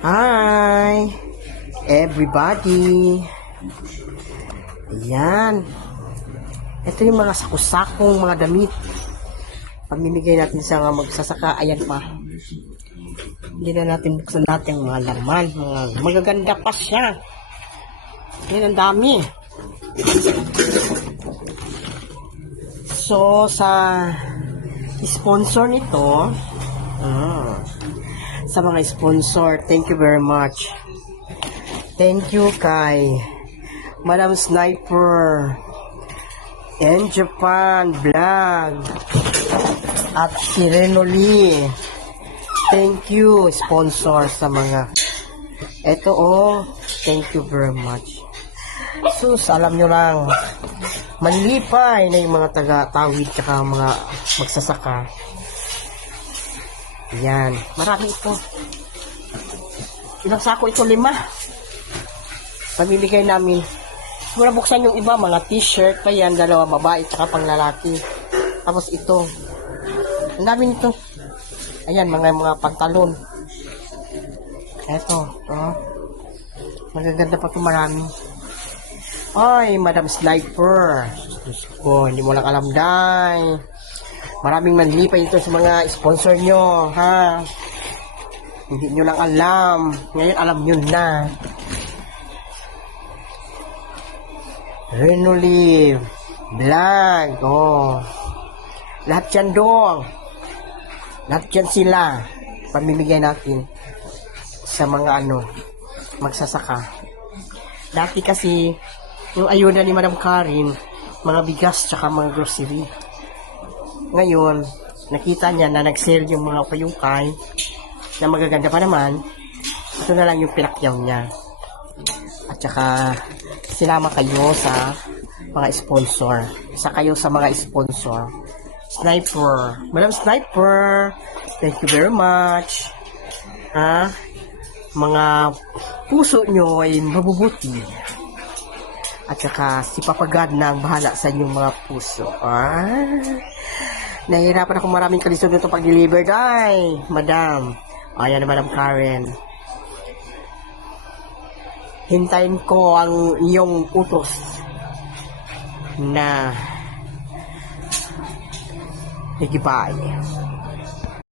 Hi, everybody. Ayan. Ito yung mga sakusakong mga damit. Pamimigay natin sa mga magsasaka. Ayan pa. Hindi na natin buksan natin mga laman. Mga magaganda pa siya. Ayan, ang dami. So, sa sponsor nito, sa mga sponsor, thank you very much. Thank you kay Madam Sniper and Japan Vlog at si Renoli. Thank you sponsor sa mga eto thank you very much. Sus, alam nyo lang, malilipay na yung mga taga-tawid tsaka mga magsasaka. Yan, marami ito. Ilang sako ito? 5. Pamimigay namin. Muna buksan yung iba, mga t-shirt pa yan, 2 babae tsaka pang lalaki. Tapos ito. Ang dami nito. Ayan, mga pantalon. Eto, magaganda pa ito, marami. Ay, Madam Sniper. Diyos ko, hindi mo lang alam, day. Maraming manlipay ito sa mga sponsor nyo, ha? Hindi nyo lang alam. Ngayon, alam nyo na. Renolive Vlog, lahat yan doon. Lahat yan sila. Pamimigay natin sa mga magsasaka. Dati kasi, yung ayuda ni Madam Karin, mga bigas tsaka mga grocery. Ngayon, nakita niya na nag-sale yung mga payungkay na magaganda pa naman. Ito na lang yung pinakyaw niya. At saka, sinama kayo sa mga sponsor. Isa kayo sa mga sponsor. Sniper. Madam Sniper, thank you very much. Mga puso nyo ay mabubuti. At saka, si Papa God na ang bahala sa inyong mga puso. Nahihirapan ako maraming kalisod nito pag-deliver, day. Madam. Ayan na, Madam Karen. Hintayin ko ang iyong utos na higibay.